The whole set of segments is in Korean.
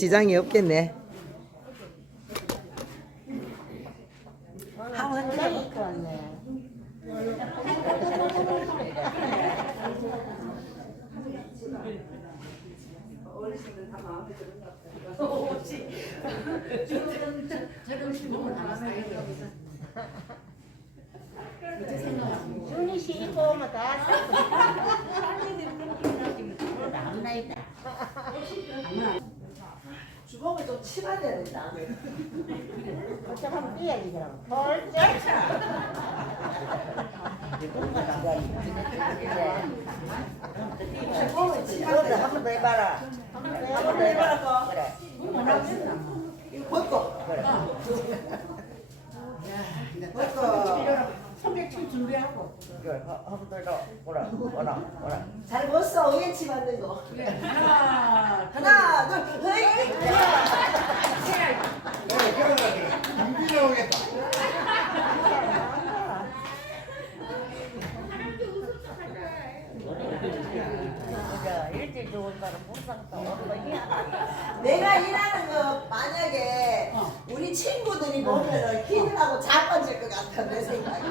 지장이 없겠네. 어르신들 다 마음에 드는 것 같아요. 저런 식으로 나가면 준이 씨 입고 오면 다 나온다니까. 주먹을 좀 치마야 된다. 어차피 한번 뛰어야지 그럼. 펄쩍. 주먹을 치마야 한번 더 해봐라. 한번 더 해봐라. 그래. 이거 벗고. 그래. 벗고. 선배춤 준비하고. 그래. 한번 더. 오라. 잘 벗어. 우연치 맞는 거. 하나, 하나, 둘, 헤이. 준비 나오겠다. 일찍 좋은 사람 못상다. 내가 일하는 거 만약에 우리 친구들이 보면은 기들하고 자빠질 것 같아 내 생각에.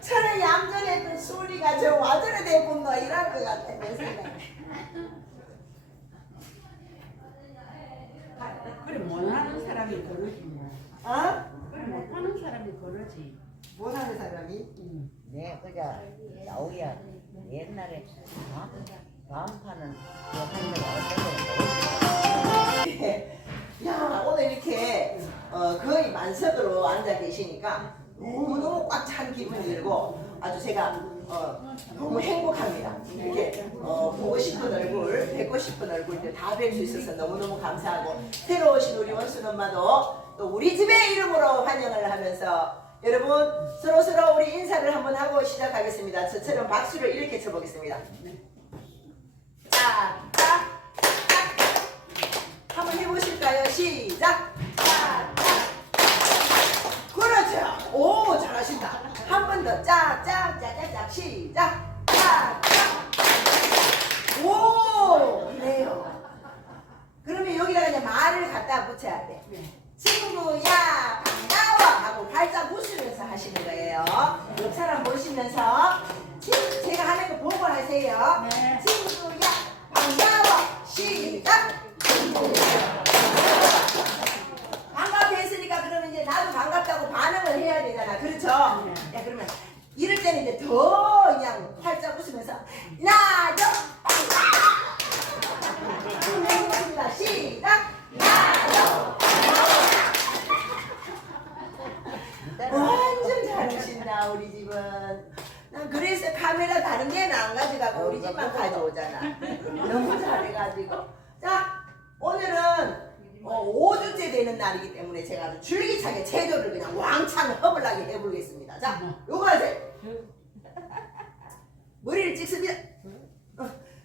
저는 얌전했던 수리가 저 와드를 대본 거 일할 것 같아 내 생각에. 그래 못하는 사람이 그러지 뭐. 어? 그래 못하는 사람이 그러지. 못하는 사람이? 네, 그자 나오야 옛날에 간판은 야 오늘 이렇게 거의 만석으로 앉아 계시니까 너무너무 꽉 찬 기분이 들고 아주 제가 너무 행복합니다. 이렇게 보고 싶은 얼굴, 뵙고 싶은 얼굴들 다 뵐 수 있어서 너무너무 감사하고 새로 오신 우리 원순 엄마도 또 우리 집의 이름으로 환영을 하면서 여러분 서로 우리 인사를 한번 하고 시작하겠습니다. 저처럼 박수를 이렇게 쳐보겠습니다. 자, 한번 해보실까요? 시작! 그렇죠! 오, 잘하신다. 한 번 더. 짝짝짝짝짝 시작! 오, 그래요. 그러면 여기다가 이제 말을 갖다 붙여야 돼. 친구야, 반가워! 하고 발짝 웃으면서 하시는 거예요. 옆 사람 보시면서 제가 하는 거 보고 하세요. 네. 친구야, 반가워! 시작! 반갑게 했으니까 그러면 이제 나도 반갑다고 반응을 해야 되잖아. 그렇죠? 야, 그러면 이럴 때는 이제 더 그냥 활짝 웃으면서 나도 반가워! 해보겠습니다. 시작! 나도 완전 잘하신다 우리 집은. 난 그래서 카메라 다른 데는 안 가져가고 우리 집만 가져오잖아. 너무 잘해가지고. 자, 오늘은 5주째 되는 날이기 때문에 제가 아주 줄기차게 체조를 그냥 왕창 허블나게 해보겠습니다. 자, 요거 하세요. 머리를 찍습니다.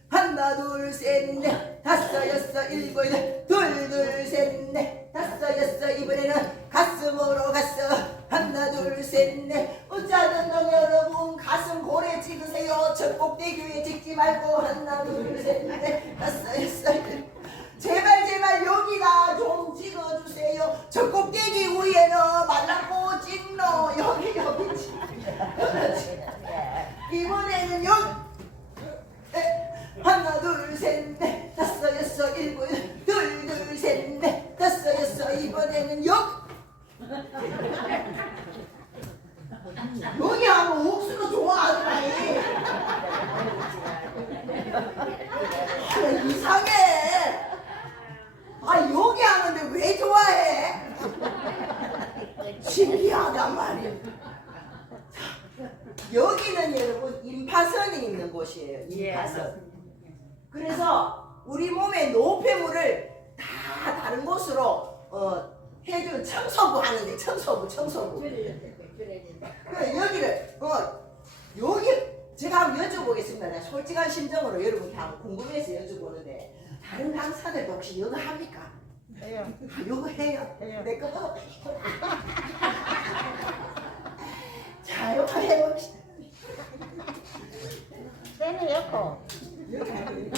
하나 둘 셋 넷 다섯 여섯 일곱 여덟 둘 셋 넷 다섯 여섯 이번에는 가슴으로 갔어. 하나 둘 셋 넷 어쩌든 여러분 가슴 고래 찍으세요. 저 꼭대기 위에 찍지 말고 하나 둘 셋 넷 다섯 여섯 일곱 제발 여기다 좀 찍어주세요. 저 꼭대기 위에는 말라고 찍노. 여기 그렇지. 이번에는 여기 하나 둘 셋 넷 다섯 여섯 일곱 둘 셋 넷 다섯 여섯 이번에는 여기 하면 옥수수 좋아하더라니. 이상해. 아 여기 하는데 왜 좋아해? 신기하단 말이야. 여기는 여러분 임파선이 있는 곳이에요. 임파선. 그래서 우리 몸의 노폐물을 다 다른 곳으로 해주는 청소부 하는데 청소부. 그래 여기를 여기 제가 한번 여쭤보겠습니다. 내가 솔직한 심정으로 여러분께 한번 궁금해서 여쭤보는데 다른 강사들도 혹시 이거 합니까? 해요. 아, 이거 해요. 내 거도. 자, 이거 해봅시다. 쌤이 였고. 이렇게 하면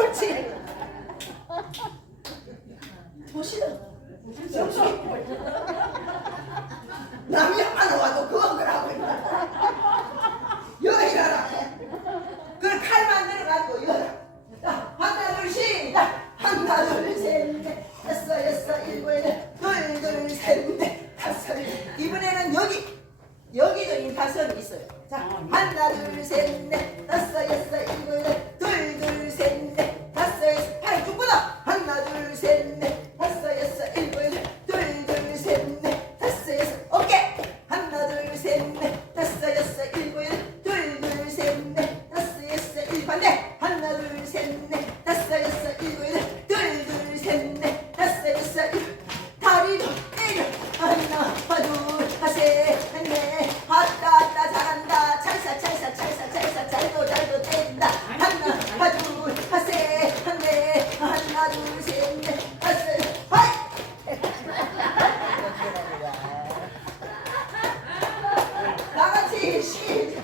옳지. 조시다. 남녀만 와도 그거 그러고 있다. 열이라라. 그 칼만 들어가지고 열어. 자, 하나 둘 시작. 하나 둘 셋 넷 다섯 여섯 일곱 여덟 둘 셋 넷 다섯. 이번에는 여기도 인파선이 있어요. 자, 하나 둘 셋 넷 다섯 여섯 일곱 여덟 둘 셋 넷 다섯 여섯 팔 쭉 뻗어. 하나 둘 셋 넷 다섯 여섯 일곱 여덟 둘 셋 넷 다섯 여섯 어깨. 하나 둘 셋 넷 다섯 여섯 일곱 여덟 둘 셋 넷 다섯 여섯 일 반대. 하나 둘 셋 넷 다섯 여섯 일곱 여덟 둘 셋 넷 다섯 여섯 일 다리도 내려. 하나 둘 셋 넷 왔다 잘한다. 찰사 잘도 뗀다. 하나 둘 셋 넷 하나 둘 셋 넷 다섯 하이. 나같이 시작.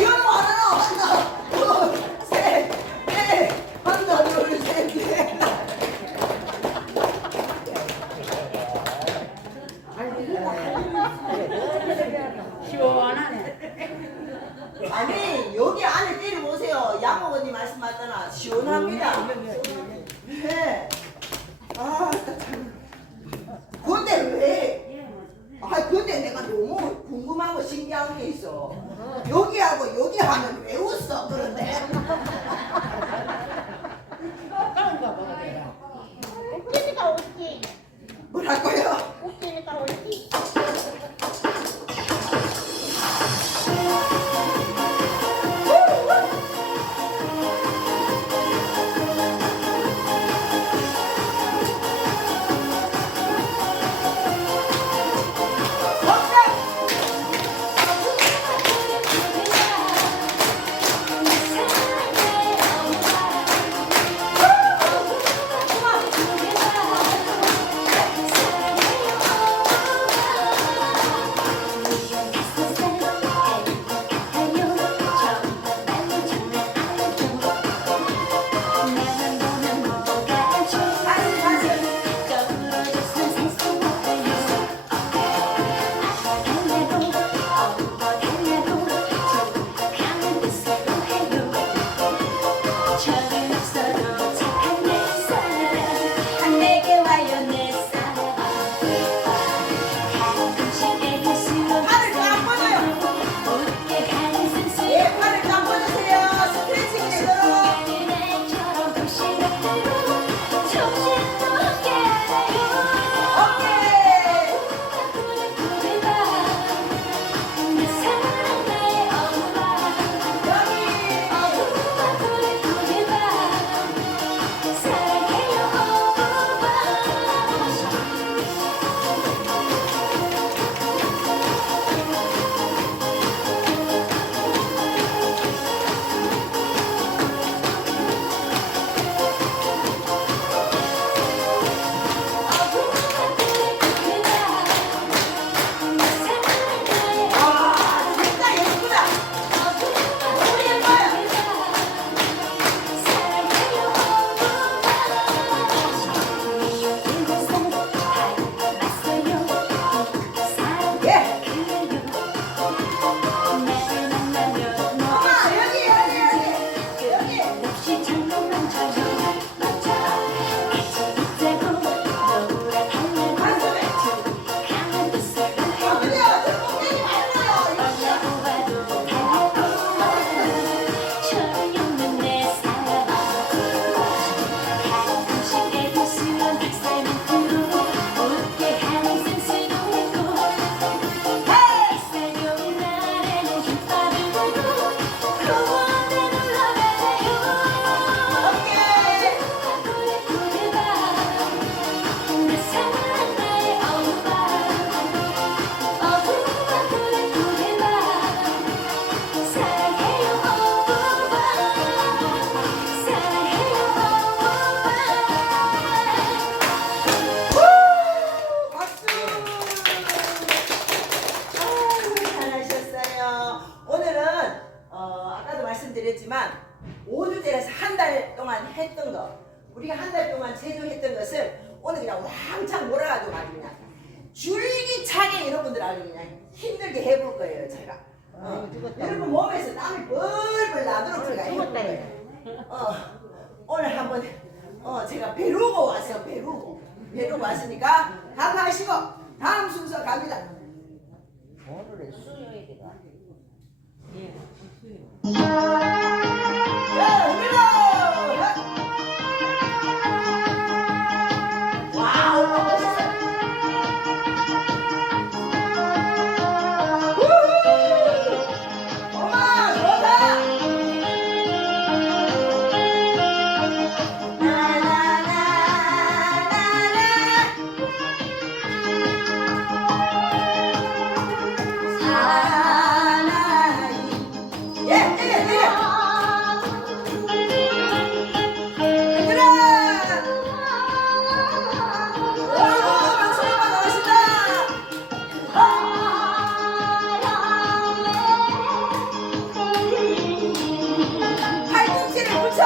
연호 하나 둘 셋 넷 하나 둘 셋 넷. 시원하네. 아니 여기 안에 때려보세요. 양어머니 말씀하잖아. 시원합니다. 네. 아 참. 근데 왜? 아 근데 내가 너무 궁금하고 신기한 게 있어. 여기하고 여기 하면 왜 웃어? 그런데 가까운가 보다 내가. 웃기니까 웃기. 뭐라고요? 웃기니까 웃기. 사랑해요 말씀드렸지만 5주째라서 한 달 동안 했던 거 우리가 한 달 동안 제조했던 것을 오늘 그냥 왕창 몰아가지고 아주 그냥 줄기차게 여러분들 아주 그냥 힘들게 해볼 거예요 제가. 죽었다. 여러분 몸에서 땀이 벌벌 나도록 제가 해볼 죽었다. 거예요. 오늘 한번 제가 배루고 왔어요. 배루고 왔으니까 감사하시고 다음 순서 갑니다. 오늘의 수요일이가. 자, 흘러! 와우, 멋있어. 우후! 엄마, 좋다! 사나이. 예, 때려! 얘들아! 오, 명수님만 나오신다! 팔꿈치를 붙여!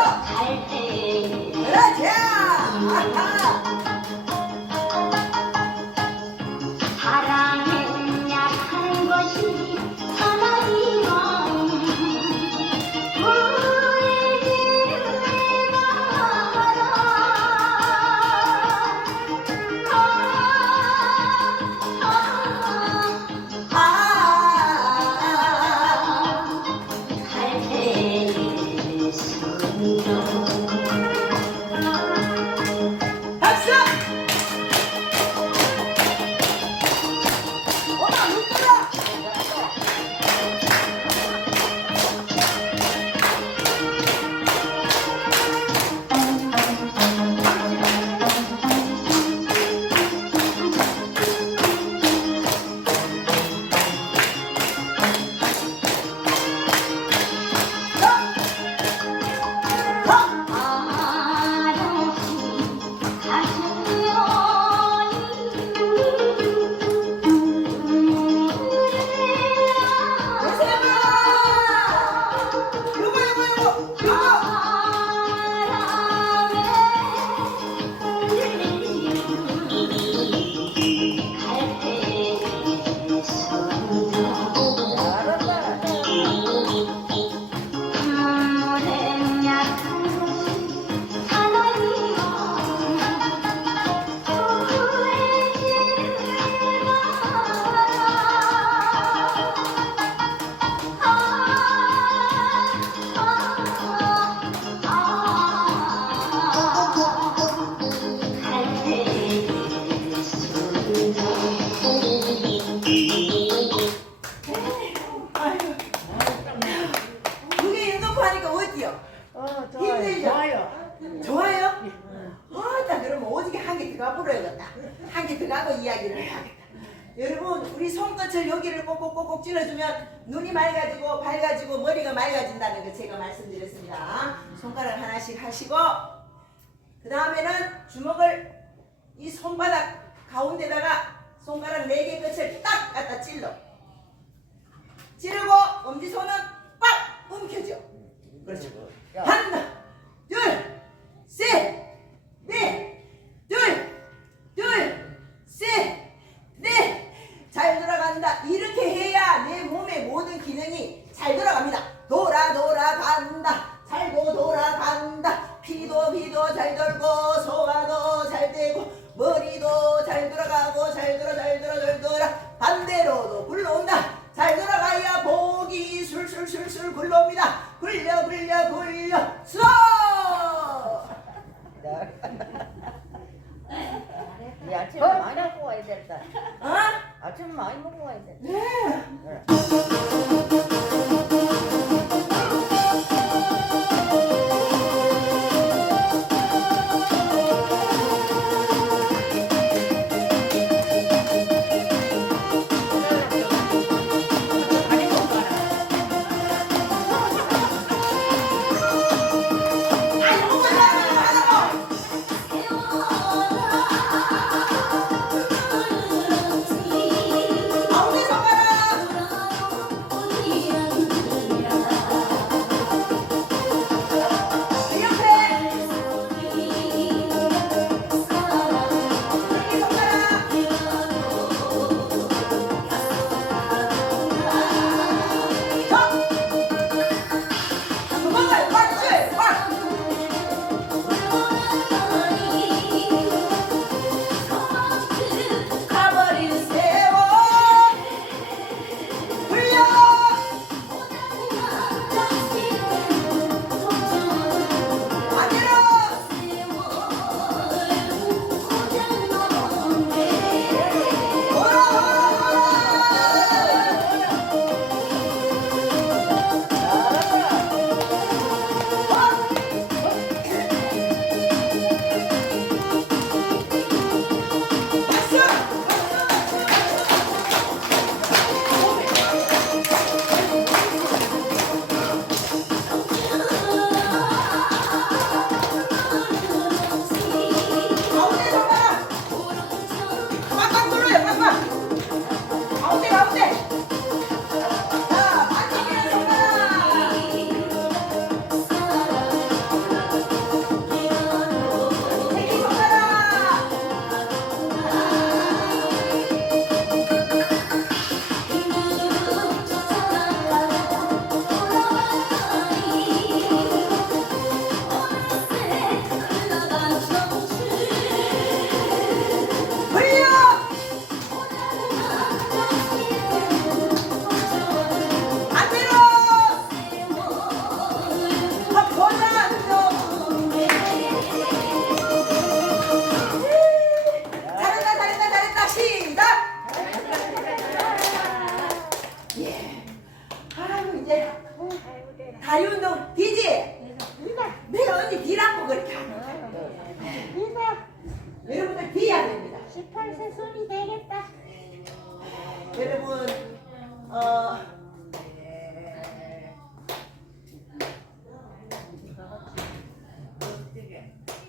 그렇지! 아하! 사랑은 약한 것이 사나이 마음 우리를 박수! 엄마 눈 떠라! 아이고. 그게 연극 하니까 어때요? 힘들죠? 좋아요? 딱 그러면 오지게 한 개 들어가 불어야겠다. 한 개 들어가고 이야기를 해야겠다. 여러분 우리 손끝을 여기를 꼭꼭꼭꼭 찔러주면 눈이 맑아지고 밝아지고 머리가 맑아진다는 거 제가 말씀드렸습니다. 손가락 하나씩 하시고 그 다음에는 주먹을 이 손바닥 가운데다가 손가락 4개 끝을 딱 갖다 찌르고 엄지손은 빡 움켜줘. 그렇죠. 하나, 둘, 셋, 넷, 둘, 셋, 넷. 잘 돌아간다. 이렇게 해야 내 몸의 모든 기능이 잘 돌아갑니다. 돌아간다. 살고 돌아간다. 피도 잘 돌고 소화도 잘 되고 머리도 잘 돌아가고 잘 돌아 반대로도 굴러온다. 잘 돌아가야 복이 술술 굴러옵니다. 굴려 수고! 이 아침에 많이 먹고 와야 된다. 어? 아침에 많이 먹고 와야 된다. 네. 그래. 가운데 손가락 이제 다리 운동 디지? 내가 언니 디라고 그렇게 하는 거야. 여러분들 디해야 됩니다. 18세 손이 되겠다. 여러분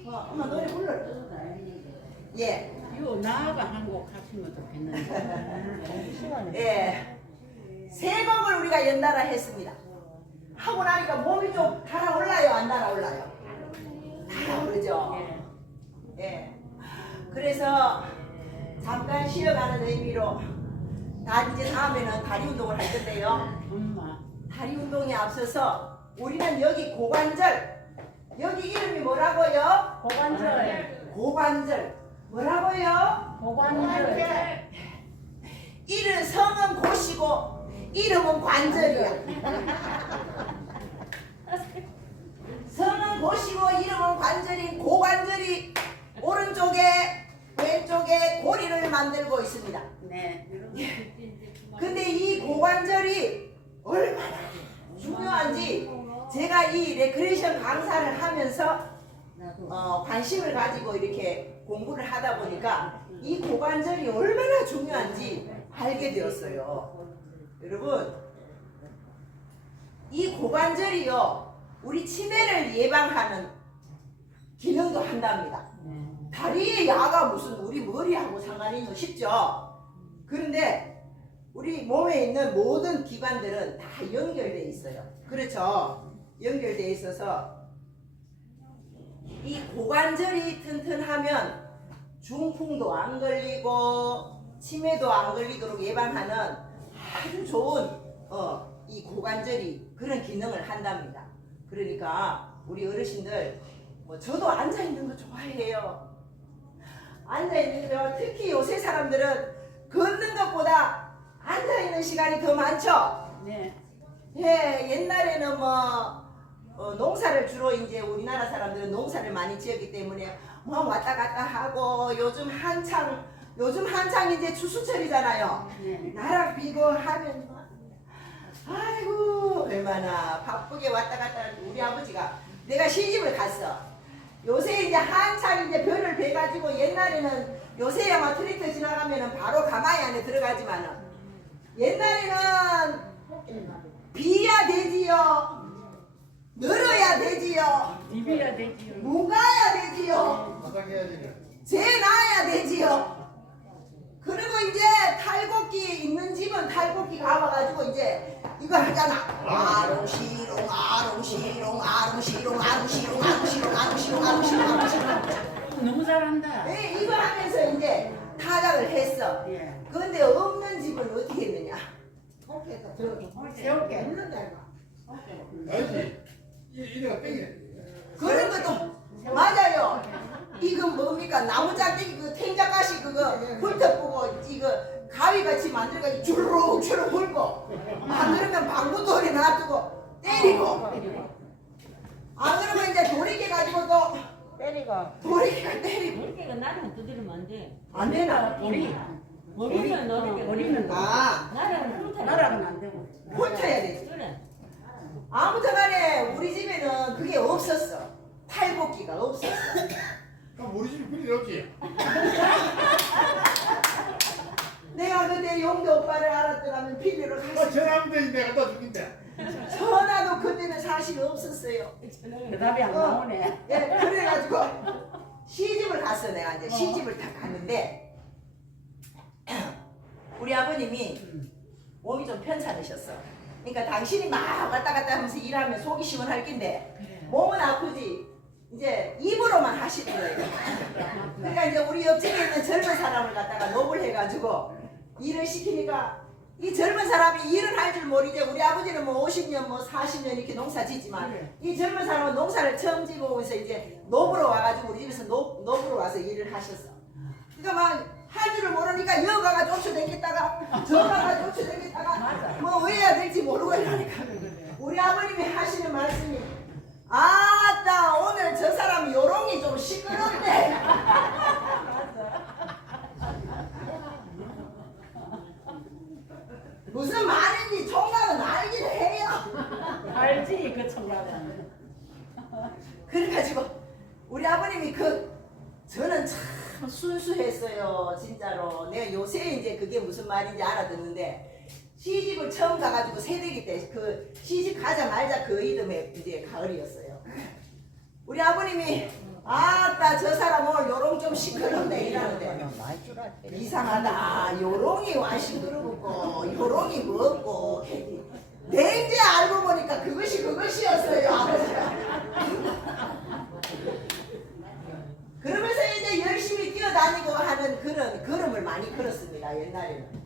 엄마 노래 불러라. 예. 이거 나아가 한 곡 하시면 좋겠는데. 예. 세 곡을 우리가 연달아 했습니다. 하고 나니까 몸이 좀 달아올라요, 안 달아올라요? 달아오르죠. 예. 그래서 잠깐 쉬어가는 의미로 이제 다음에는 다리 운동을 할 건데요. 엄마. 다리 운동에 앞서서 우리는 여기 고관절, 여기 이름이 뭐라고요? 고관절. 고관절. 뭐라고요? 고관절. 이름 성은 고시고 이름은 관절이야. 성은 고시고 이름은 관절인 고관절이 오른쪽에 왼쪽에 고리를 만들고 있습니다. 네. 근데 이 고관절이 얼마나 중요한지 제가 이 레크레이션 강사를 하면서 관심을 가지고 이렇게 공부를 하다 보니까 이 고관절이 얼마나 중요한지 알게 되었어요. 여러분, 이 고관절이요, 우리 치매를 예방하는 기능도 한답니다. 다리의 야가 무슨 우리 머리하고 상관이 있노 싶죠? 그런데 우리 몸에 있는 모든 기관들은 다 연결되어 있어요. 그렇죠? 연결되어 있어서 이 고관절이 튼튼하면 중풍도 안 걸리고 치매도 안 걸리도록 예방하는 아주 좋은 이 고관절이 그런 기능을 한답니다. 그러니까 우리 어르신들 저도 앉아 있는 거 좋아해요. 앉아 있는 거 특히 요새 사람들은 걷는 것보다 앉아 있는 시간이 더 많죠. 네. 예, 옛날에는 농사를 주로 이제 우리나라 사람들은 농사를 많이 지었기 때문에 왔다 갔다 하고 요즘 한창 이제 추수철이잖아요. 네. 나락 비고 하면 아이고 얼마나 바쁘게 왔다 갔다 하는데 우리 아버지가 내가 시집을 갔어. 요새 이제 한창 이제 별을 베가지고 옛날에는 요새야 트랙터 지나가면은 바로 가마이 안에 들어가지만은 옛날에는 비야 되지요. 늘어야 되지요. 비벼야 되지요. 묵어야 되지요. 바닥해야지. 재놔야 되지요. 그리고 이제 탈곡기 있는 집은 탈곡기 가봐가지고 이제 이거 하잖아. 아롱시롱 아롱시롱 아롱시롱 아롱시롱 아롱시롱 아롱시롱 아롱시롱 아롱시롱. 너무 잘한다. 네, 이거 하면서 이제 타작을 했어. 예. 그런데 없는 집은 어떻게 했느냐? 세울게. 알지? 이래가 땡이네. 그런 것도 맞아요. 이건 뭡니까? 나무 짝대기 그 탱자가시 그거 훑어보고 이거 가위같이 만들어가지고 주르륵 불고 안 그러면 방구돌이 놔두고 때리고 안 그러면 이제 돌이켜 가지고 또 때리고. 돌이켜 때리고 머리가 나는 두드리면 안 돼. 안 되나? 머리는 너는 머리는 아 나는 훑어. 나락은 안 되고. 훑어야 되지. 그래. 아무튼간에 우리 집에는 그게 없었어. 탈곡기가 없었어. 그럼 우리 집이 그리 없지. 내가 그때 용도 오빠를 알았더라면 필요로 갔어. 전화하면 되지 내가 갖다 줄긴데. 전화도 그때는 사실 없었어요. 대답이 안 나오네. 예, 그래가지고 시집을 갔어. 내가 이제 시집을 딱 갔는데 우리 아버님이 몸이 좀 편찮으셨어. 그러니까 당신이 막 왔다 갔다 하면서 일하면 속이 시원할 낀데 몸은 아프지 이제 입으로만 하시는 거예요. 그러니까 이제 우리 옆집에 있는 젊은 사람을 갖다가 노블 해가지고 일을 시키니까 이 젊은 사람이 일을 할 줄 모르지. 우리 아버지는 뭐 50년 뭐 40년 이렇게 농사 짓지만 이 젊은 사람은 농사를 처음 지어오면서 이제 노브로 와가지고 우리 집에서 노브로 와서 일을 하셨어. 그러니까 막 할 줄을 모르니까 여가가 쫓아다녔다가 저가가 쫓아다녔다가 뭐 왜 해야 될지 모르고 이러니까 우리 아버님이 하시는 말씀이 아따 오늘 저 사람 요롱이 좀 시끄럽네. 무슨 말인지 총각은 알긴 해요. 이거 청라면. 그래가지고 우리 아버님이 저는 참 순수했어요 진짜로. 내가 요새 이제 그게 무슨 말인지 알아듣는데 시집을 처음 가가지고 새내기 때 그 시집 가자마자 그 이듬해 이제 가을이었어요. 우리 아버님이 아따 저 사람 오늘 요롱 좀 시끄럽네 이러는데 이상하다 요롱이 와 시끄럽고 요롱이 뭐고 내 이제 알고 보니까 그것이었어요 아버지가. 그러면서 이제 열심히 뛰어다니고 하는 그런 걸음을 많이 걸었습니다 옛날에는.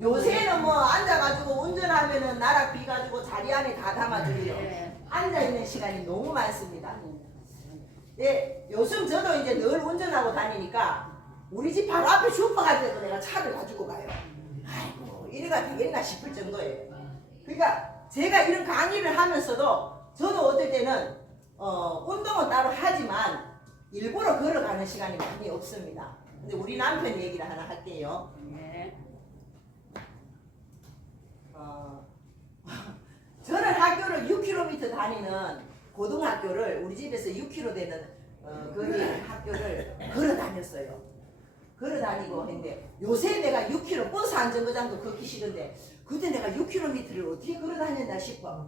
요새는 뭐 앉아가지고 운전하면은 나락 비가지고 자리 안에 다 담아주고요. 앉아있는 시간이 너무 많습니다. 네, 요즘 저도 이제 늘 운전하고 다니니까 우리 집 바로 앞에 슈퍼 갈 때도 내가 차를 가지고 가요. 아이고 이래가 되겠나 싶을 정도예요. 그러니까 제가 이런 강의를 하면서도 저도 어떨 때는 운동은 따로 하지만 일부러 걸어가는 시간이 많이 없습니다. 근데 우리 남편 얘기를 하나 할게요. 네. 저는 학교를 6km 다니는 고등학교를 우리 집에서 6km 되는 거기 학교를 걸어 다녔어요. 걸어 다니고 했는데 요새 내가 6km 버스 안정거장도 걷기 싫은데 그때 내가 6km를 어떻게 걸어 다녔나 싶어.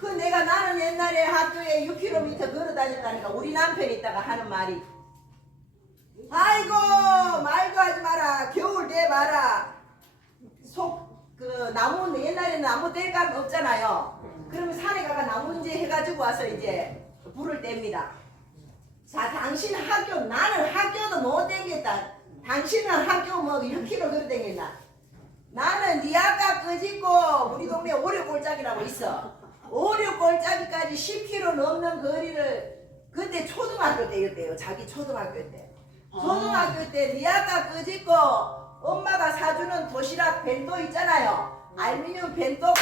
나는 옛날에 학교에 6km 걸어 다녔다니까 우리 남편이 있다가 하는 말이 아이고 말도 하지 마라 겨울 돼 봐라 나무 옛날에는 나무 뗄감 없잖아요. 그러면 산에 가가 나무인지 해가지고 와서 이제 불을 뗍니다. 자 당신 학교 나는 학교도 못 댕겼다. 당신은 학교 뭐 6km 걸어 댕겼나? 나는 니 아까 끄집고 우리 동네 오류골짜기라고 있어. 오류골짜기까지 10km 넘는 거리를 그때 초등학교 때였대요. 자기 초등학교 때. 초등학교 때 니 아까 끄집고 엄마가 사주는 도시락 벤또 있잖아요. 알루미늄 벤또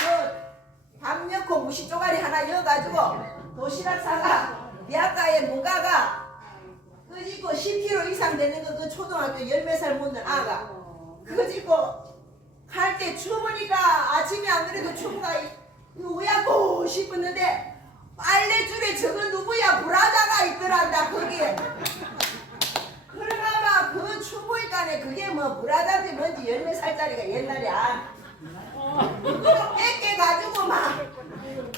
밥 넣고 무시 쪼가리 하나 넣어가지고 도시락 사가 니 아까에 무가가 끄집고 10km 이상 되는 거 그 초등학교 10몇 살 묻는 아가 끄집고 갈 때 추우니까 아침에 안 그래도 추우가 누구야고 싶었는데 빨래줄에 저거 누구야 브라자가 있더란다 거기에. 그러나마 그 추우니까네 그게 뭐 브라자인지 뭔지 10몇 살짜리가 옛날에 그거 뺏겨가지고 막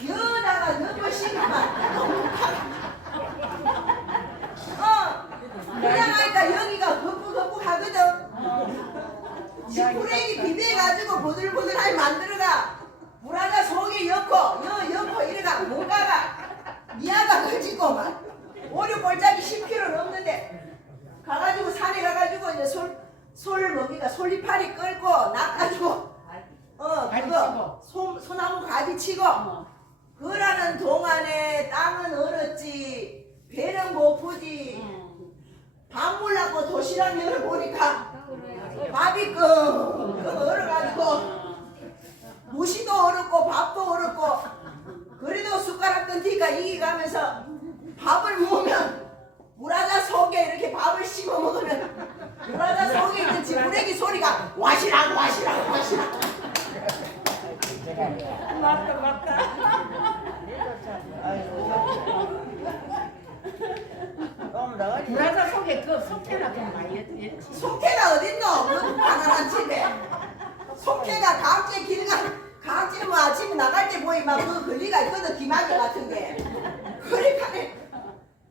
여다가 넣고 싶으면 그냥 하니까 여기가 거북거북 하거든. 지푸레기 비벼가지고 보들보들하게 만들어가 브라자 속에 엮고 이래가 뭔가가 미아가 걸치고 막 오류골짜기 10km 넘는데 가가지고 산에 가가지고 이제 솔 솔리파리 끌고 낚아주고 그거 소나무 가지 치고 그러는 동안에 땅은 얼었지 배는 고프지 밥 몰라고 도시락 열어보니까 밥이 끙끙 얼어가지고 무시도 얼었고 밥도 얼었고 그래도 숟가락 끈티가 이기가면서 밥을 먹으면 브라자 속에 이렇게 밥을 씹어 먹으면 브라자 속에 있는 지푸레기 소리가 와시락 맞다. 브라자 속에 그 석태나 좀 많이 했지. 속태가 어딨노? 그 가난한 집에 속태가 다음주에 가음집에 뭐 아침에 나갈 때 보이 막 그 걸리가 있거든 기마개 같은 게 그러니까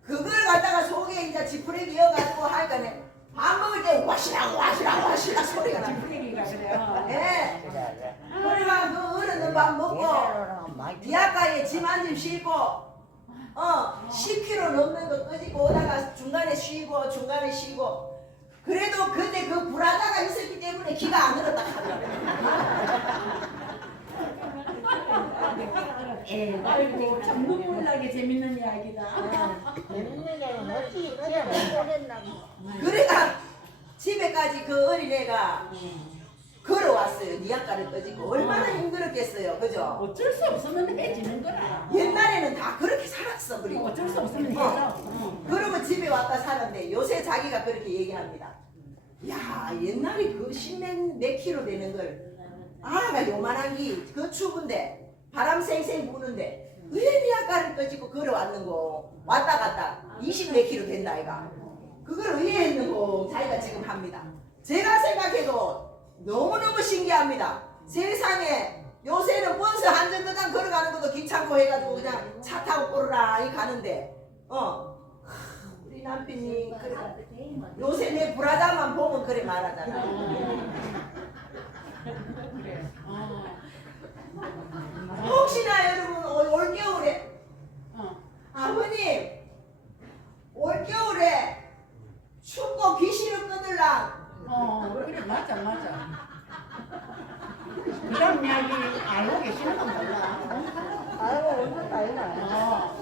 그걸 갖다가 속에 이제 지푸레기 넣어가지고 하니까네 밥 먹을 때 와시락 소리가 나. 지푸레기가 그래요. 예. 그래가 그 어른은 밥 먹고 비아가에 짐 한 짐 싣고 10km 넘는 거 끄집고 오다가 중간에 쉬고 그래도 그때 그 브라자가 있었기 때문에 기가 안 얼었다 하더라고요. 아이고 참 눈물 나게 재밌는 이야기다. 그래가 집에까지 그 어린애가 걸어왔어요. 니아까를 꺼지고 얼마나 힘들었겠어요. 그죠? 어쩔 수 없으면 해지는 거라. 옛날에는 다 그렇게 살았어. 그리고 어쩔 수 없으면 해죠. 그러면 집에 왔다 사는데 요새 자기가 그렇게 얘기합니다. 야 옛날에 그 10몇 킬로 되는 걸 아가 요만한 게 그 추운데 바람 쌩쌩 부는데 의미아까를 떠지고 걸어왔는 거 왔다 갔다 20몇 킬로 된다 아이가. 그걸 의외했는 거 자기가 지금 합니다. 제가 생각해도 너무너무 신기합니다. 세상에 요새는 버스 한정거장 걸어가는 것도 귀찮고 해가지고 그냥 차 타고 꼬르라이 가는데 우리 남편이 그래, 요새 내 브라자만 보면 그래 말하잖아. 그래. 혹시나 여러분 올겨울에 어. 아버님 올겨울에 춥고 귀신을 끊으려 그래 맞아. 그런 이야기 알고 계시는 건 몰라. 아이고 얼굴 나이나.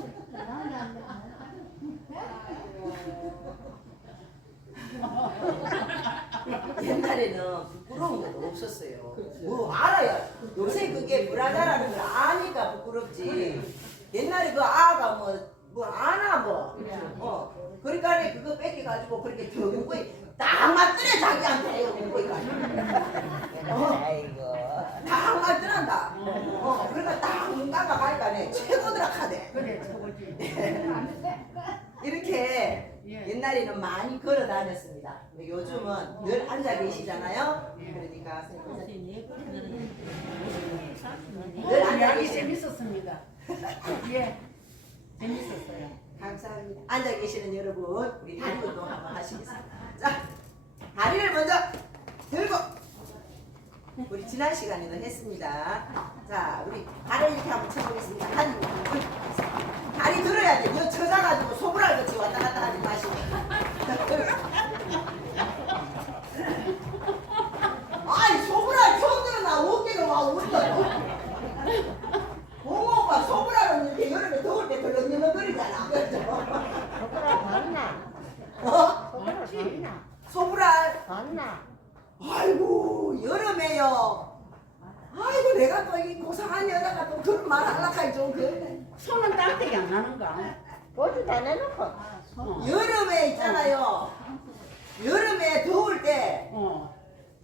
옛날에는 부끄러운 것도 없었어요. 뭐 알아야 요새 그게 불안하다는 걸 아니까 부끄럽지. 옛날에 그 아가 뭐 아나 뭐. 그러니까 그거 뺏겨가지고 그렇게 더운 거에 딱 맞더래 자기한테 그러니까. 아이고. 딱 맞더란다. 그러니까 딱눈 감아 가니까 최고더라 카대. 그래 저거지. 이렇게 예. 옛날에는 많이 걸어 다녔습니다. 근데 요즘은 늘 앉아 계시잖아요. 그러니까 늘 앉아 이야기 계시. 재밌었습니다. 예. 재밌었어요. 감사합니다. 앉아 계시는 여러분, 우리 다리 운동 한번 하시겠습니다. 자, 다리를 먼저 들고 우리 지난 시간에도 했습니다. 자, 우리 발을 이렇게 한번 쳐보겠습니다. 한, 둘, 셋. 다리 들어야 돼. 이거 쳐져가지고 소불알 같이 왔다 갔다 하지 마시고. 아이, 소불알 처음 들어나 어깨로 와 웃어. 고모가 소불알은 이렇게 여름에 더울 때 덜렁덜렁거리잖아. 그렇죠? 소불알 봤나? 소불알 봤나? 소불알. 봤나? 아이고 여름에요. 아이고 내가 또 이 고상한 여자가 또 그런 말 하려고 좀 그러네. 손은 땀때기 안 나는가? 보지도 안 해놓고. 여름에 있잖아요. 여름에 더울 때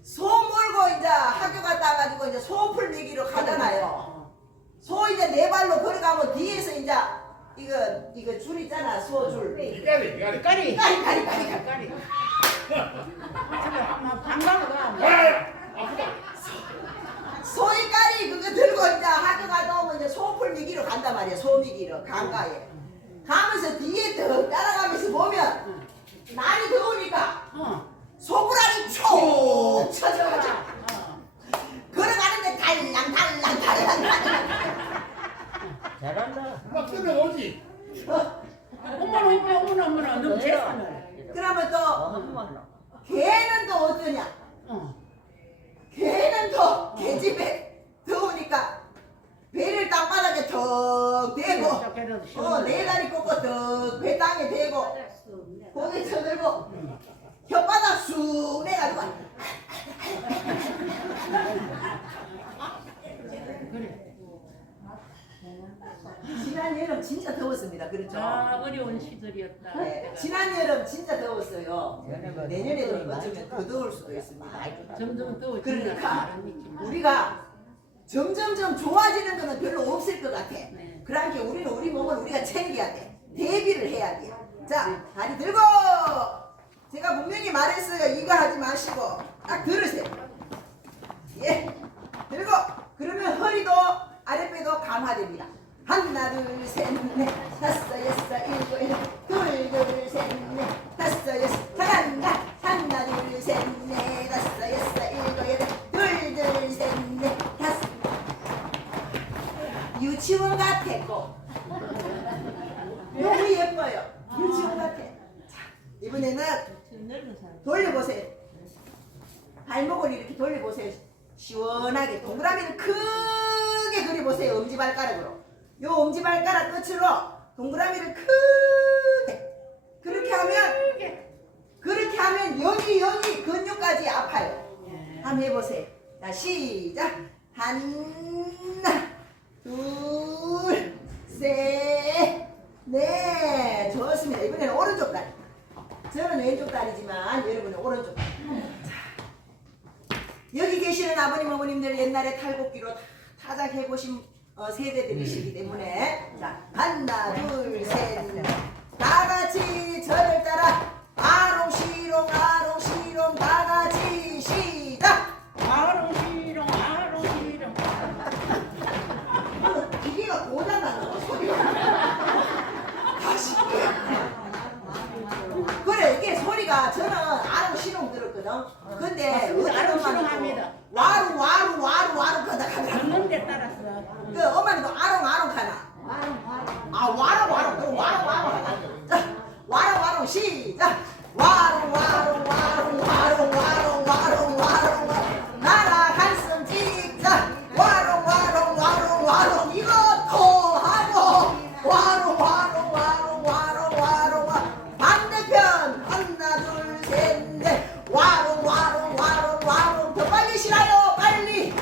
소 어. 몰고 이제 학교 갔다 와가지고 이제 소풀 먹이러 가잖아요. 소 이제 네 발로 걸어가면 뒤에서 이제 이거 줄 있잖아. 소줄. 이까리. 까리. 까리. 까리. 반가워. 소이까리 그거 들고 이제 학교 갔다 오면 이제 소풀 먹이러 간단 말이야. 소 먹이러 강가에. 가면서 뒤에 더 따라가면서 보면 날이 더우니까 소불알이 촉 쳐져가지고 걸어가는데 달랑 잘한다. 막 뜨면 어머나 너무 재산을. 그러면 또 엄마는. 개는 또 어떠냐? 개는 또 개집에 더우니까 배를 땅바닥에 턱 대고 네 다리 꽂고 턱 배 땅에 대고 고개 쳐들고 혓바닥 쑥 내가지고 그래. 지난 여름 진짜 더웠습니다. 그렇죠? 어려운 시절이었다. 네, 지난 여름 진짜 더웠어요. 내년에도 어쩌면 더 더울 수도 있습니다. 점점 더워지는 그러니까 우리가 점점점 좋아지는 거는 별로 없을 것 같아. 네. 그러니까 우리는 우리 몸을 우리가 챙겨야 돼. 대비를 해야 돼. 자, 다리 들고 제가 분명히 말했어요. 이거 하지 마시고 딱 들으세요. 예, 들고 그러면 허리도 아랫배도 강화됩니다. 하나 둘 셋 넷 다섯 여섯 일곱 여덟 둘 셋 넷 다섯 여섯 잘한다. 하나 둘 셋 넷 다섯 여섯 일곱 여덟 둘 셋 넷 다섯. 유치원 같았고 너무 예뻐요. 유치원 같아. 자, 이번에는 돌려보세요. 발목을 이렇게 돌려보세요. 시원하게 동그라미를 크게 그려보세요. 엄지발가락으로. 요 엄지발가락 끝으로 동그라미를 크게 그렇게 하면 여기 근육까지 아파요. 한번 해보세요. 자, 시작. 하나 둘 셋 넷. 좋습니다. 이번에는 오른쪽 다리. 저는 왼쪽 다리지만 여러분은 오른쪽 다리. 자, 여기 계시는 아버님 어머님들 옛날에 탈곡기로 타작해 보신 세대들이시기 때문에 자 하나 둘 셋 다 같이 저를 따라 아롱시롱 아롱시롱 다 같이 시작. 아롱시롱 아롱시롱. 기계가 고장나는 거 소리가 다시 그래 이게 소리가 저는 아롱시롱 들었거든. 근데 맞습니다. 어떤 아롱시롱합니다. 엄마는 와루 거다 가더라. 듣는 데 따라서. 그 엄마는 아롱 가나. 아 와롱 그럼 와롱 자 와롱 시작. 와롱 나라 한숨 찍자. 와롱 이것도 하고 와롱 반대편 하나 둘 셋 넷 와롱 더 빨리 시라요 빨리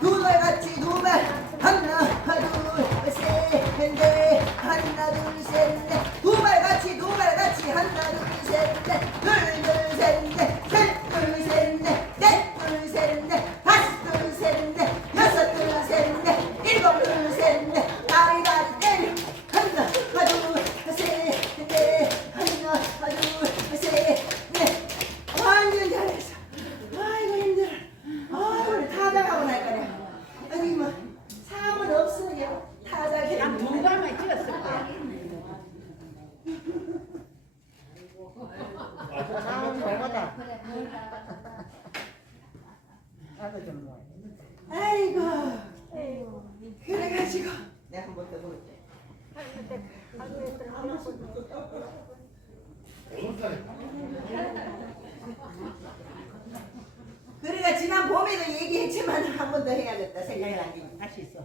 두발 같이 두발 하나 둘 셋 넷 하나 둘 셋 넷 두발 같이 하나 둘 셋 넷 둘 셋 넷 셋 둘 셋 넷 넷 둘 셋 넷 다섯 둘 셋 넷 여섯 둘 셋 넷 일곱 둘 셋 넷 다리 때려 하나 둘 셋 넷 하나 둘 셋 넷 완전 잘했어. 아이고 힘들어. 아이고 우리 타작하고 날까냐. 아니 뭐 사람은 없으면 타작해. 난 동감을 찍었을 거야. 나는 저거다. 나도 좀 뭐. 아이고 그래가지고 내가 한 번 더 볼게. 그래가 지난 봄에도 얘기했지만 한 번 더 해야겠다 생각이 나긴. 할수 있어.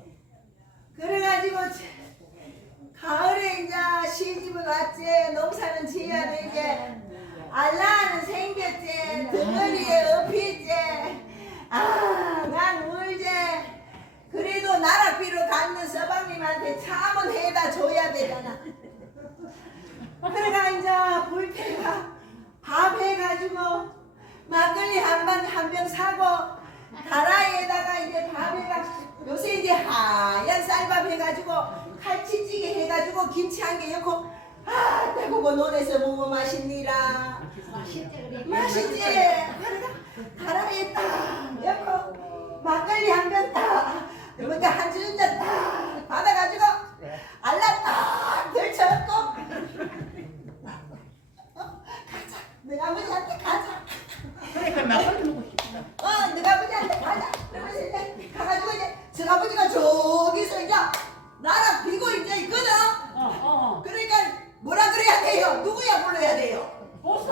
그래가지고 가을에 이제 시집을 왔지. 농사는 지어야 되지. 알라는 생겼지. 등어리에 업히지. 난 울지. 그래도 나락비로 갖는 서방님한테 참은 해다 줘야 되잖아. 그래가 이제 불태가 밥 해가지고 막걸리 한 병 사고 다라이에다가 이제 밥 해가지고 요새 이제 하얀 쌀밥 해가지고 칼치찌개 해가지고 김치 한 개 넣고 그거 논에서 먹으면 맛있니라. 맛있지. 그래가 다라이에 딱 넣고 막걸리 한 병 딱 그러니까 한 주전자 딱 받아가지고 알라 딱 들쳐갖고 가자. 내가 아버지한테 가자. 그러니까 막걸리 먹고 싶다. 너가 아버지한테 가자. 그러면서 이제 가가지고 이제 저 아버지가 저기서 이제 나랑 비고 이제 있거든. 그러니까 뭐라 그래야 돼요? 누구야 불러야 돼요? 보소.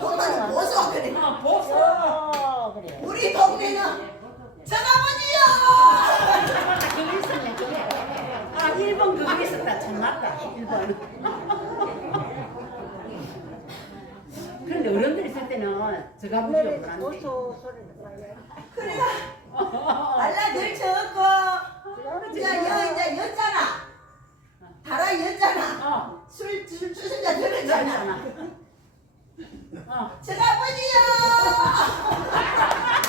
동네는 보소 그래. 보소. 그래. 우리 동네는 전아버지요. 그거 있었네. 아 1번 그거 있었다. 참 맞다. 1번. 그런데 어른들 있을 때는 저가 보지 없는데. 고소 소리도 나요. 그래가 알라 늘 적고 이제 이제 였잖아. 달아 였잖아. 술 주신자 들었잖아. 전아버지요.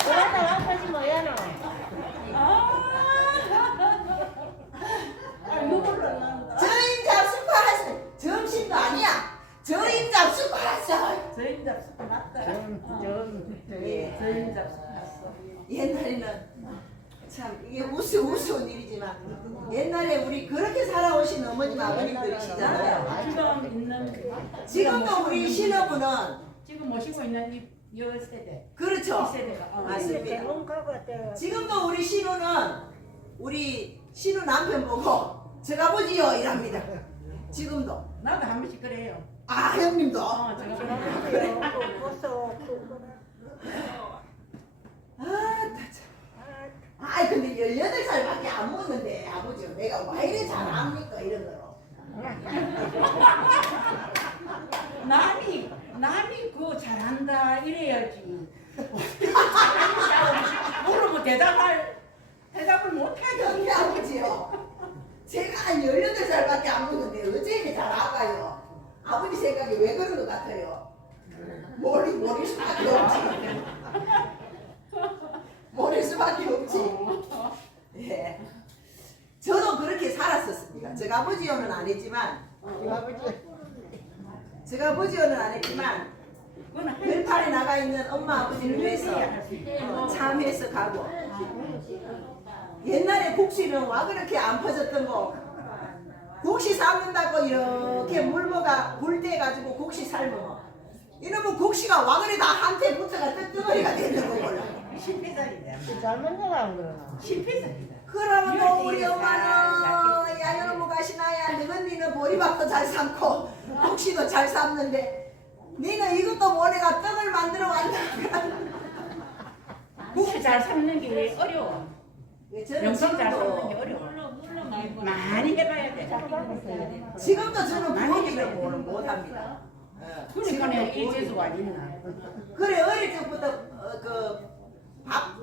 그러다 아빠지 뭐야 너. 저임 잡수고 하세요. 점심도 아니야. 저임 잡수고 하세요. 저희 잡수 맞다. 예. 저희 잡수 갔어. 옛날에는 참 이게 우스운 일이지만 옛날에 우리 그렇게 살아오신 어머님 아버님들이시잖아요. 지금 있는 지금도 우리 신혼부는 지금 모시고 있는 이 세대. 그렇죠. 이 세대가. 맞습니다. 대문 가고 왔대요. 지금도 우리 신우는 우리 신우 남편 보고 제가 보지요 이랍니다. 지금도. 나도 한 번씩 그래요. 아 형님도. 제가 고소. 아이 근데 18살밖에 안 먹는데 아버지 내가 왜 이래 잘합니까 이런 거로. 남이 그거 잘한다 이래야지. 물어보면 대답을 못하죠. 형님 아버지요. 제가 한 18살밖에 안 먹는데 어째 이렇게 잘 아가요? 아버지 생각이 왜 그런 것 같아요? 머리 수밖에 없지. 머리 수밖에 없지. 예. 저도 그렇게 살았었습니다. 제가 아버지요는 안 했지만, 제가 아버지요는 안 했지만, 별판에 나가 있는 엄마 아버지를 위해서 참여해서 가고, 옛날에 국시는 와 그렇게 안 퍼졌던 거, 국시 삶는다고 이렇게 물보가 굴대 가지고 국시 삶으면 이러면 국시가 와 그래 다 한테 붙어가 뜨거리가 되는 거걸로. 실패자리다. 잘못 나간 거나. 실패자리다. 그러면 또 우리 엄마는 야 여러분 가시나야 너는 니는 보리밥도 잘 삶고 국시도 잘 삶는데 니는 이것도 모래가 떡을 만들어 왔나. 국수 잘 삶는 게 어려워. 저는 영상 잘 삶는 게 지금도 어려워. 많이 해봐야 돼. 저는 부엌일을 못합니다. 그러니까 이 재수가 있나. 그래 어릴 적부터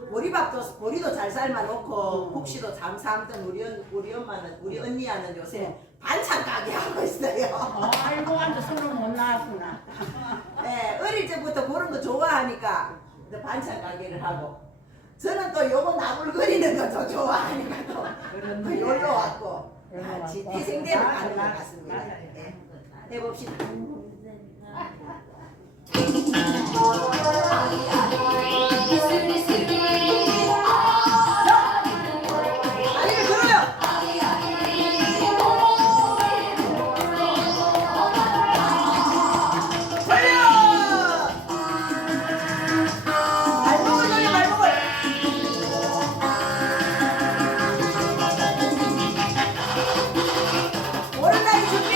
보리밥도 보리도 잘 삶아놓고 국시도 잘 삶던 우리 엄마는 우리 언니야는 요새 반찬 가게 하고 있어요. 아이고 완전 서로 못 나왔구나. 네, 어릴 적부터 그런 거 좋아하니까 이제 반찬 가게를 하고 저는 또 요거 나물거리는 거 더 좋아하니까 또 여기로 왔고 같이 태생대로 가는 것 같습니다. 네. 해봅시다. 아니 들어요. 걸려. 발목을 돌려 발목을. 오른다리 준비.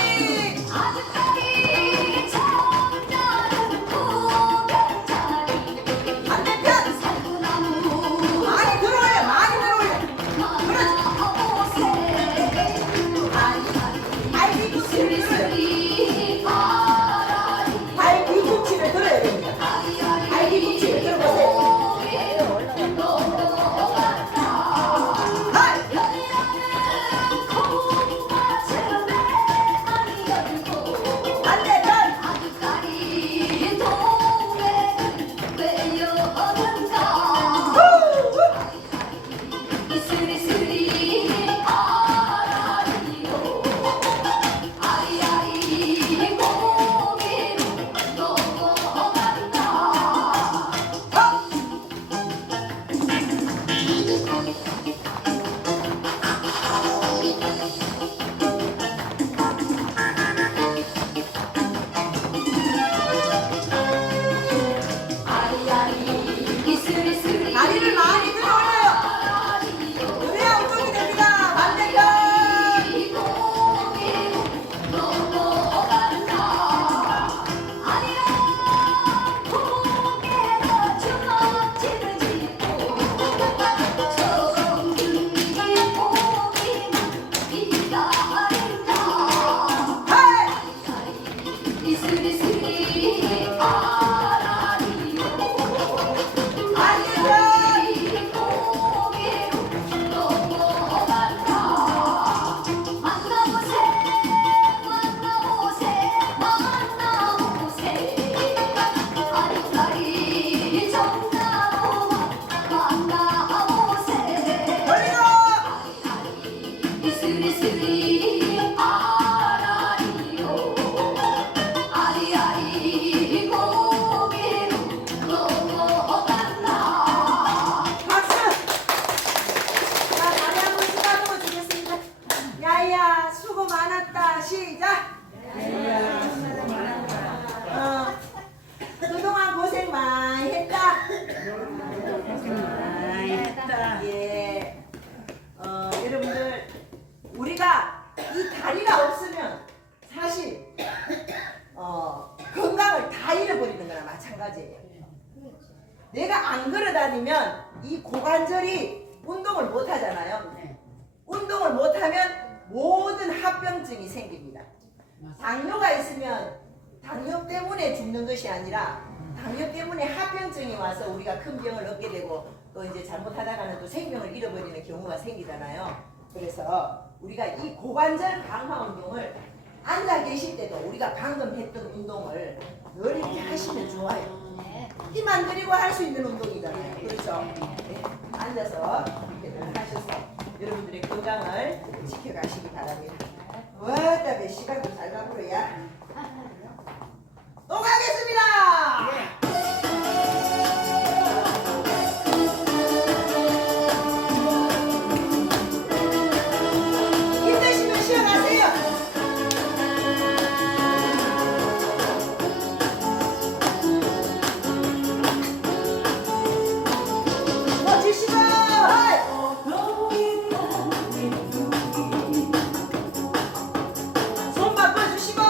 반대편. 많이 들어올려 많이 들어올려. 그렇지. 발 뒤꿈치를 들어요. 발 뒤꿈치를 들어야 됩니다. 발 뒤꿈치를 들어보세요. 하이. 반대편. 다리를 많이 들어 올려요. 그래야 엉덩이 됩니다. 반대편. 하이. 박수! 자, 다리 한번 쓰다듬어 주겠습니다. 야야, 수고 많았다. 시작! 그동안 고생 많이 했다. 많이 했다. 예. 여러분들, 우리가 이 다리가 없으면 사실, 건강을 다 잃어버리는 거나 마찬가지예요. 내가 안 걸어 다니면 이 고관절이 운동을 못 하잖아요. 운동을 못 하면 모든 합병증이 생깁니다. 당뇨가 있으면 당뇨 때문에 죽는 것이 아니라 당뇨 때문에 합병증이 와서 우리가 큰 병을 얻게 되고 또 이제 잘못하다가는 또 생명을 잃어버리는 경우가 생기잖아요. 그래서 우리가 이 고관절 강화 운동을 앉아 계실 때도 우리가 방금 했던 운동을 늘 이렇게 하시면 좋아요. 힘 안 들이고 할 수 있는 운동이잖아요. 그렇죠? 네. 앉아서 이렇게 늘 하셔서 여러분들의 건강을 지켜가시기 바랍니다. 와따 몇 시간도 잘 가보려야. 또 가겠습니다. 힘드시면 쉬어가세요. 주시고 손 바꿔주시고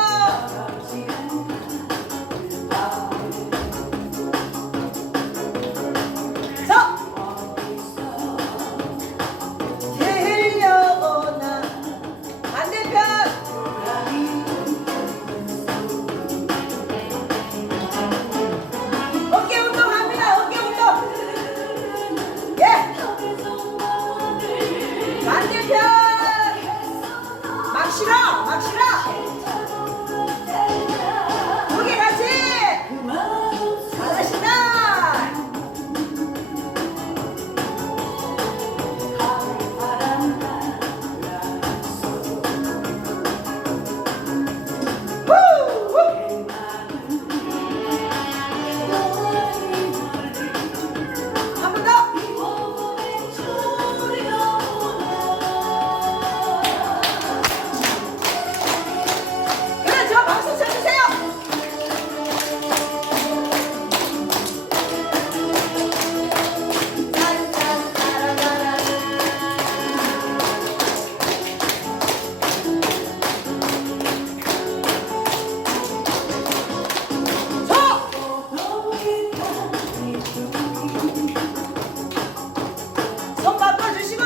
들려오나 반대편 어깨 운동합니다. 어깨 운동 예 반대편 막 실어 막 실어 두개 같이 잘하신다. 한 번 더. 그렇죠. 박수 쳐주세요. 짠짠짜라라라. 손 바꿔주시고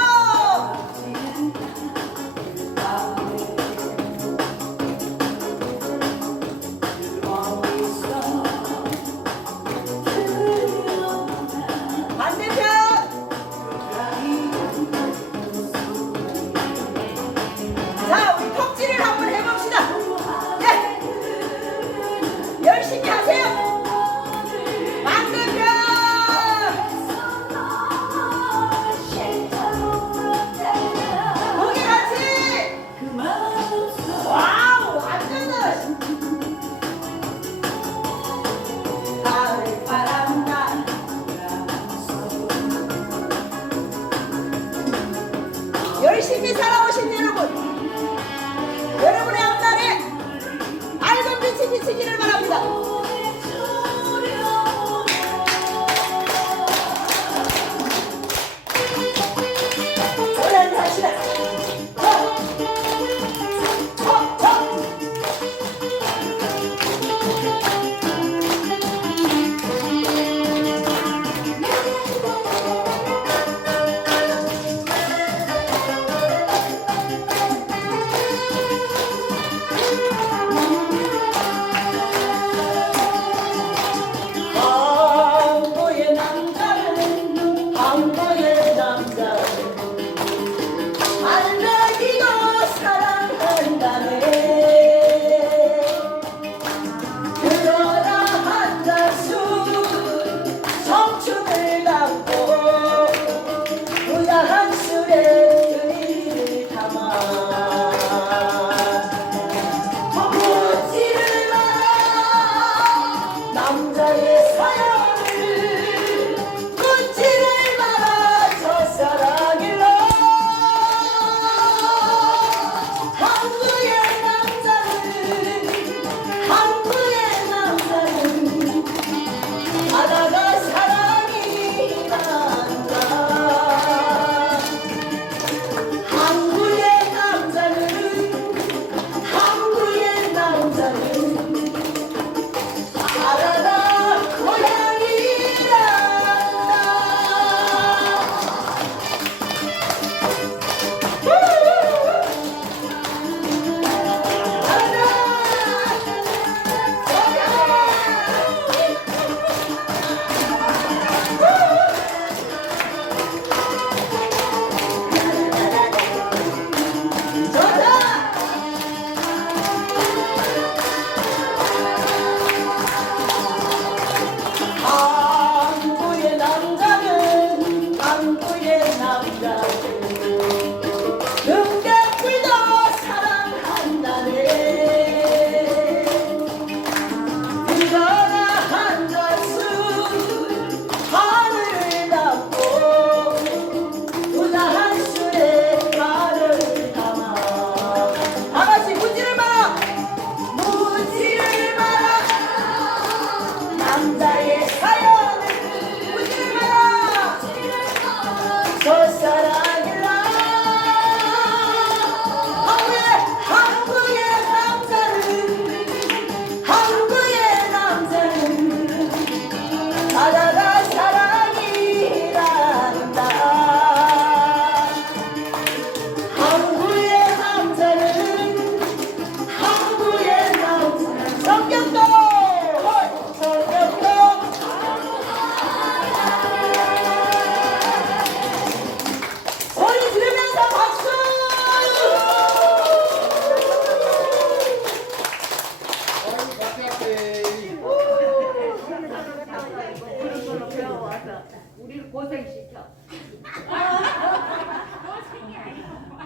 고생시켜.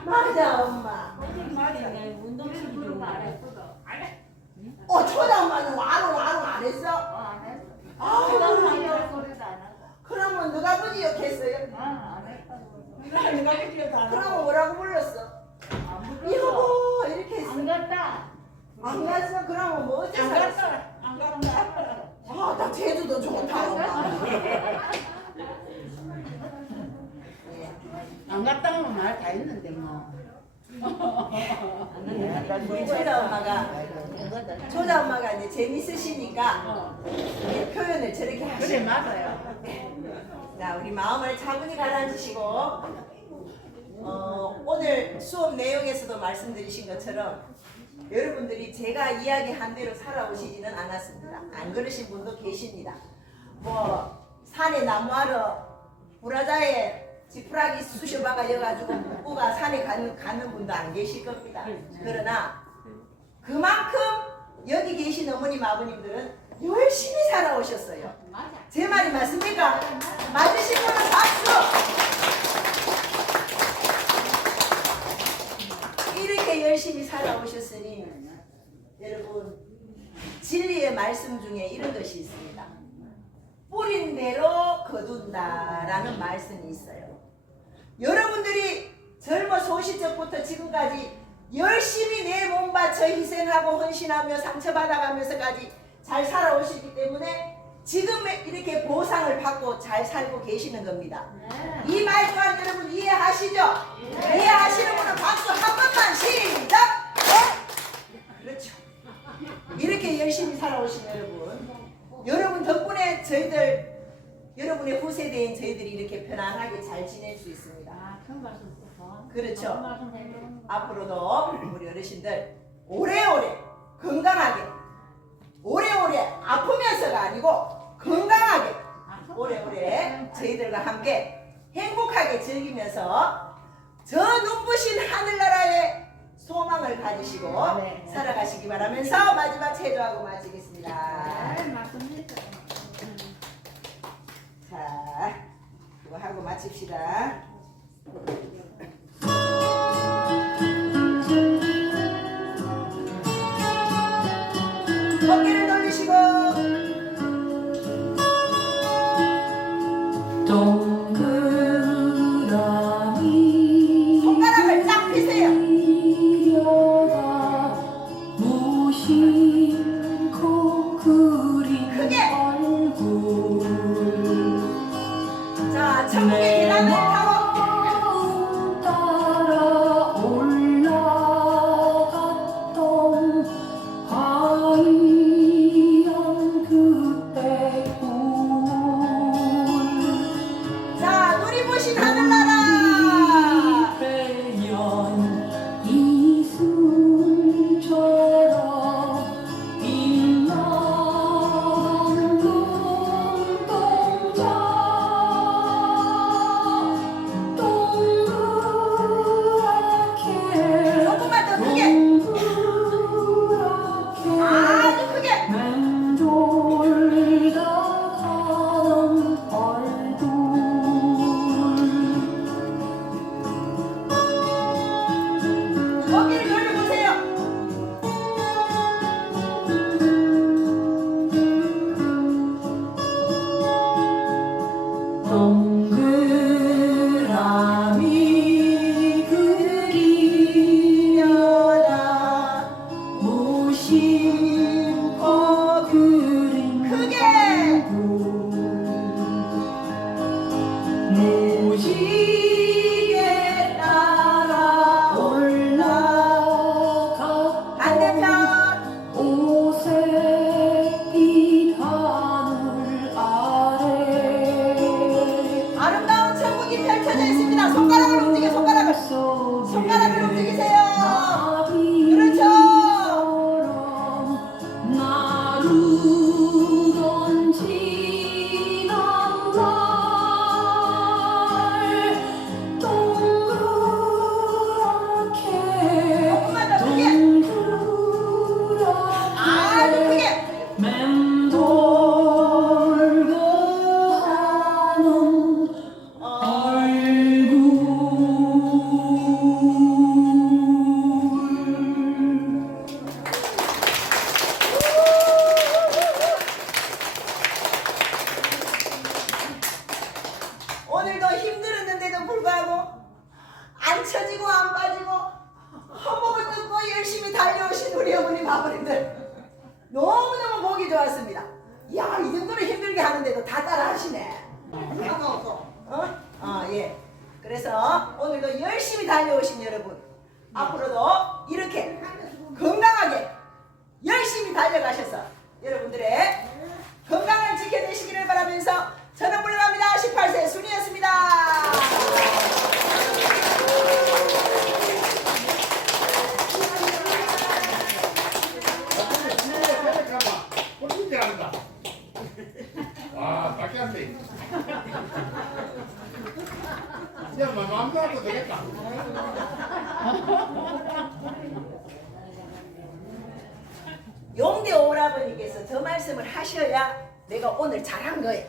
맞아 엄마. 맞아. 운동시키는 거 알아. 초자 엄마는 와롱 안 했어? 안 했어. 아 소리도 안 하고. 그러면 누가 부지역했어요? 안 했다고. 내가 그렇게 안 그러면 뭐라고 불렀어? 여보 이렇게 했어. 안 갔다. 안 갔어? 그러면 뭐 어째 안 살았어? 갔다. 안 갔다. 아나 제주도 좋다 엄마. 안 갔다 하면 말 다 했는데 뭐. 우리 조자 엄마가 이제 재밌으시니까 이렇게 표현을 저렇게 그래 하시고. 맞아요. 자 우리 마음을 차분히 가라앉히시고 오늘 수업 내용에서도 말씀드리신 것처럼 여러분들이 제가 이야기한 대로 살아오시지는 않았습니다. 안 그러신 분도 계십니다. 뭐 산에 나무하러 브라자에 지푸라기 쑤셔박아여가지고 묶고가 산에 가는 분도 안 계실 겁니다. 그러나 그만큼 여기 계신 어머님 아버님들은 열심히 살아오셨어요. 제 말이 맞습니까? 맞으신 분은 박수! 이렇게 열심히 살아오셨으니 여러분 진리의 말씀 중에 이런 것이 있습니다. 뿌린 대로 거둔다라는 말씀이 있어요. 여러분들이 젊어서 오실 적부터 지금까지 열심히 내 몸 바쳐 희생하고 헌신하며 상처받아가면서까지 잘 살아오시기 때문에 지금 이렇게 보상을 받고 잘 살고 계시는 겁니다. 이 말 또한 여러분 이해하시죠? 이해하시는 분은 박수 한 번만 시작! 그렇죠. 이렇게 열심히 살아오신 여러분 덕분에 저희들 여러분의 후세대인 저희들이 이렇게 편안하게 잘 지낼 수 있습니다. 그렇죠. 앞으로도 우리 어르신들 오래오래 건강하게 오래오래 아프면서가 아니고 건강하게 오래오래 저희들과 함께 행복하게 즐기면서 저 눈부신 하늘나라의 소망을 가지시고 살아가시기 바라면서 마지막 체조하고 마치겠습니다. 자, 이거 하고 마칩시다. 어깨를 돌리시고 동그라미 손가락을 쫙 펴세요. 무심코 그린 크게. 얼굴 자, 천국의 계단을 타고 마음 따라 올라갔던 아이야 너무너무 보기 좋았습니다. 이야, 이 정도로 힘들게 하는데도 다 따라 하시네. 예. 그래서 오늘도 열심히 달려오신 여러분, 앞으로도 이렇게 건강하게 열심히 달려가셔서 여러분들의 건강을 지켜내시기를 바라면서 저는 물러갑니다. 18세 순이었습니다. 훨씬 잘한다. 와, 밖에 안 돼. 그냥 맘 나도 되겠다. 용대 오라버니께서 저 말씀을 하셔야 내가 오늘 잘한 거예요.